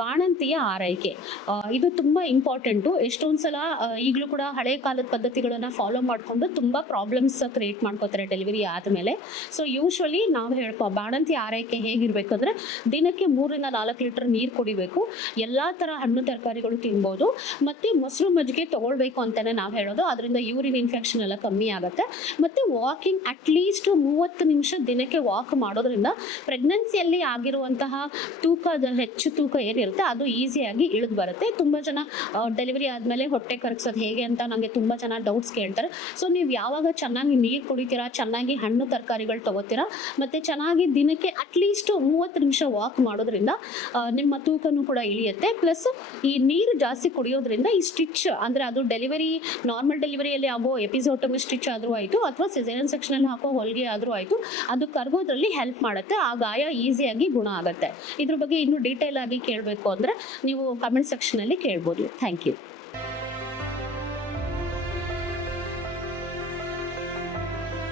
ಬಾಣಂತಿಯ ಆರೈಕೆ ಇದು ತುಂಬಾ ಇಂಪಾರ್ಟೆಂಟು. ಎಷ್ಟೊಂದು ಸಲ ಈಗಲೂ ಕೂಡ ಹಳೆ ಕಾಲದ ಪದ್ಧತಿಗಳನ್ನ ಫಾಲೋ ಮಾಡಿಕೊಂಡು ತುಂಬಾ ಪ್ರಾಬ್ಲಮ್ಸ್ ಕ್ರಿಯೇಟ್ ಮಾಡ್ಕೋತಾರೆ ಡೆಲಿವರಿ ಆದಮೇಲೆ. ಸೊ ಯೂಶ್ವಲಿ ನಾವು ಬಾಣಂತಿ ಆರೈಕೆ ಹೇಗಿರ್ಬೇಕಂದ್ರೆ ದಿನಕ್ಕೆ 3-4 ಲೀಟರ್ ನೀರು ಕುಡಿಬೇಕು, ಎಲ್ಲಾ ತರ ಹಣ್ಣು ತರಕಾರಿಗಳು ತಿನ್ಬೋದು, ಮತ್ತೆ ಮೊಸರು ಮಜ್ಜಿಗೆ ತಗೊಳ್ಬೇಕು ಅಂತಾನೆ ನಾವು ಹೇಳೋದು. ಅದರಿಂದ ಯೂರಿನ್ ಇನ್ಫೆಕ್ಷನ್ ಎಲ್ಲ ಕಮ್ಮಿ ಆಗುತ್ತೆ. ಮತ್ತೆ ವಾಕಿಂಗ್ ಅಟ್ಲೀಸ್ಟ್ 30 ನಿಮಿಷ ದಿನಕ್ಕೆ ವಾಕ್ ಮಾಡೋದ್ರಿಂದ ಪ್ರೆಗ್ನೆನ್ಸಿಯಲ್ಲಿ ಆಗಿರುವಂತಹ ಹೆಚ್ಚು ತೂಕ ಏನಿರುತ್ತೆ ಅದು ಈಸಿಯಾಗಿ ಇಳಿದು ಬರುತ್ತೆ. ತುಂಬಾ ಜನ ಡೆಲಿವರಿ ಆದ್ಮೇಲೆ ಹೊಟ್ಟೆ ಕರಗಿಸೋದು ಹೇಗೆ ಅಂತ ನಂಗೆ ತುಂಬಾ ಜನ ಡೌಟ್ಸ್ ಕೇಳ್ತಾರೆ. ಸೊ ನೀವು ಯಾವಾಗ ಚೆನ್ನಾಗಿ ನೀರು ಕುಡಿತೀರಾ, ಚೆನ್ನಾಗಿ ಹಣ್ಣು ತರಕಾರಿಗಳು ತಗೋತೀರಾ, ಮತ್ತೆ ಚೆನ್ನಾಗಿ ದಿನಕ್ಕೆ ಅಟ್ಲೀಸ್ಟ್ 30 ನಿಮಿಷ ವಾಕ್ ಮಾಡೋದ್ರಿಂದ ನಿಮ್ಮ ತೂಕನೂ ಕೂಡ ಇಳಿಯುತ್ತೆ. ಪ್ಲಸ್ ಈ ನೀರು ಜಾಸ್ತಿ ಕುಡಿಯೋದ್ರಿಂದ ಈ ಸ್ಟಿಚ್ ಅಂದ್ರೆ ಅದು ನಾರ್ಮಲ್ ಡೆಲಿವರಿಯಲ್ಲಿ ಆಗೋ ಎಪಿಸೋಟಮಿ ಸ್ಟಿಚ್ ಆದ್ರೂ ಆಯ್ತು ಅಥವಾ ಸಿಸೇರಿಯನ್ ಸೆಕ್ಷನ್ ಅಲ್ಲಿ ಹಾಕೋ ಹೊಲಿಗೆ ಆದ್ರೂ ಆಯ್ತು, ಅದು ಕರಗೋದ್ರಲ್ಲಿ ಹೆಲ್ಪ್ ಮಾಡುತ್ತೆ. ಆ ಗಾಯ ಈಸಿಯಾಗಿ ಗುಣ ಆಗುತ್ತೆ. ಇದ್ರ ಬಗ್ಗೆ ಇನ್ನೂ ಡೀಟೇಲ್ ಆಗಿ ಕೇಳಬೇಕು ಅಂದ್ರೆ ನೀವು ಕಮೆಂಟ್ ಸೆಕ್ಷನ್ ಅಲ್ಲಿ ಕೇಳ್ಬೋದು. Thank you.